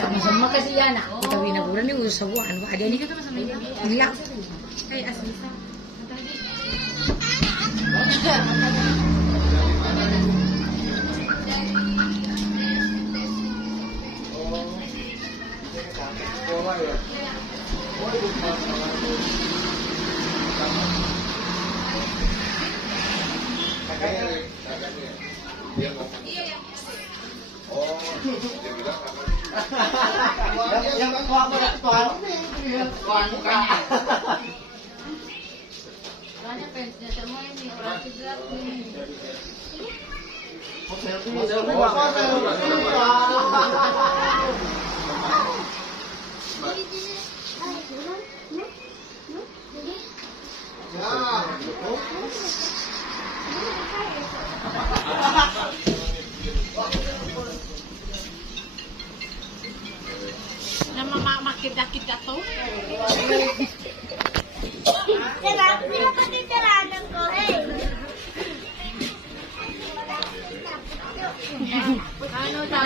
Sama-sama kasi yan ah. Ikaw inaguran yung usabuan. Ada ni hilak. Kay Asmisa. Yang tua muka. Soalnya fansnya semua ini operasi gelap ini. Nama mak kita tuh. Ano ta?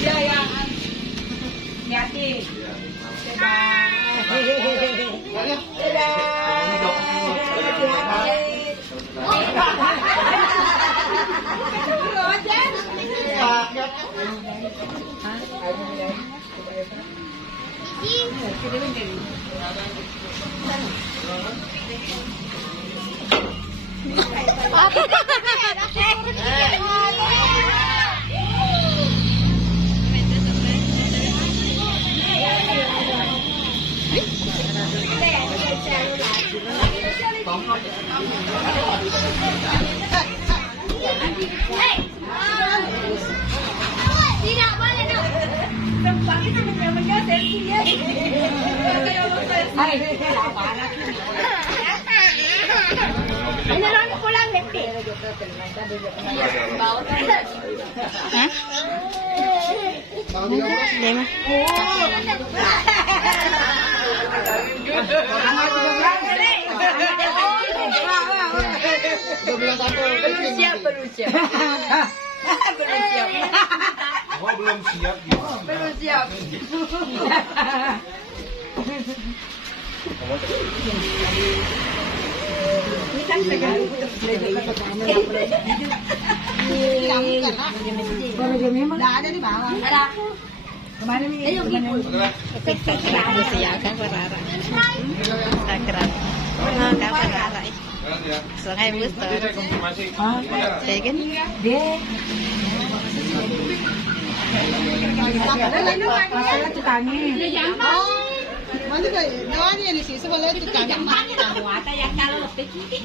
Iya ya. Hati. Tidak boleh dong. Tempatnya namanya selfie ya. Ini orang pulang happy. Bawa kan? Hah? Lima. Belum siap. Belum siap. Oh, belum siap. Belum siap. Ini kan sekarang udah ada di bawah. Ada. Kemarin ini Siakan Ferrara. Sakral. Kan Ferrara. Sungai Buster. Saya kan Masalah tukangnya. Mana ni sih sebelah itu kan yang mana? Yang kalau lebih